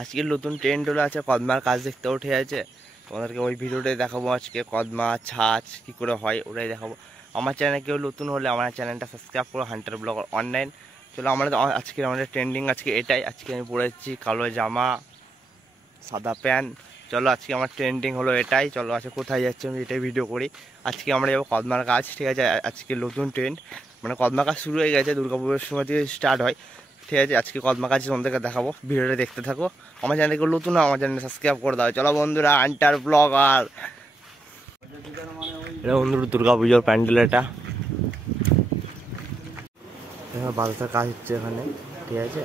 আজকের নতুন ট্রেন্ড হলো আছে কদমার কাজ দেখতে উঠে আছে। তোমাদেরকে ওই ভিডিওটাই দেখাবো আজকে, কদমা ছাঁচ কী করে হয় ওটাই দেখাবো। আমার চ্যানেলে কেউ নতুন হলে আমার চ্যানেলটা সাবস্ক্রাইব করো, হান্টার ব্লগার অনলাইন। চলো আমাদের ট্রেন্ডিং আজকে এটাই। আজকে আমি পরেছি কালো জামা সাদা প্যান্ট। চলো আজকে আমার ট্রেন্ডিং হলো এটাই। চলো আজকে কোথায় যাচ্ছি আমি এটাই ভিডিও করি। আজকে আমরা যাবো কদমার কাজ, ঠিক আছে। আজকে নতুন ট্রেন্ড, মানে কদমা কাজ শুরু হয়ে গেছে, দুর্গাপুজোর সময় থেকে স্টার্ট হয়, ঠিক আছে। আজকে কদমা কাজ তোমাদেরকে দেখাবো, ভিডিওটা দেখতে থাকো। আমার চ্যানেলে কেউ নতুন আমার চ্যানেল সাবস্ক্রাইব করে দাও। চলো বন্ধুরা, হান্টার ব্লগার। এটা বন্ধুরা দুর্গাপুজোর প্যান্ডেল, এটা বালতার কাজ হচ্ছে এখানে, ঠিক আছে।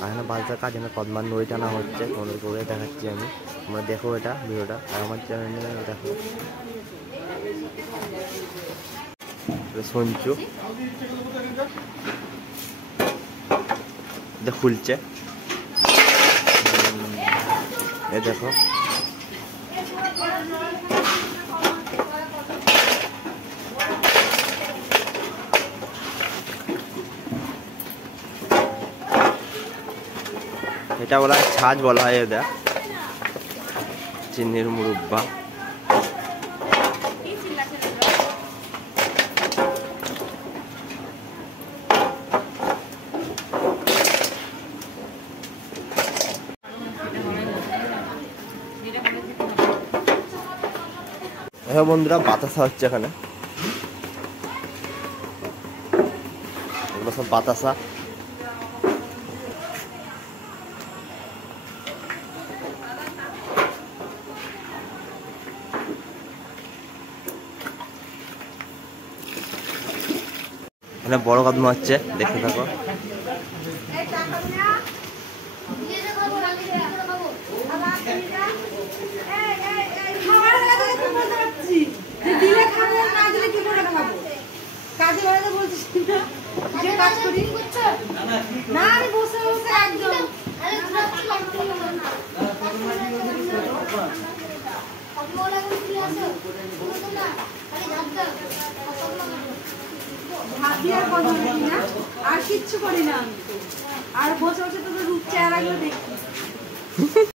আর এখানে বালতার কাজ, এখানে কদমার নড়ি টানা হচ্ছে, তোমাদেরকে ওটাই দেখাচ্ছি আমি। তোমরা দেখো এটা ভিডিওটা, আর আমার চ্যানেলে দেখো। সঞ্চু খুলছে, এ দেখো। এটা বলা হয় ছাঁচ বলা হয়, এটা চিনির মুরব্বা। হ্যাঁ বন্ধুরা, বাতাসা হচ্ছে এখানে, এগুলো সব বাতাসা। এখানে বড় কদমা হচ্ছে, দেখতে থাকো। আর কিচ্ছু করি না, আর বসে বসে তোদের রূপ চেহারা দেখি।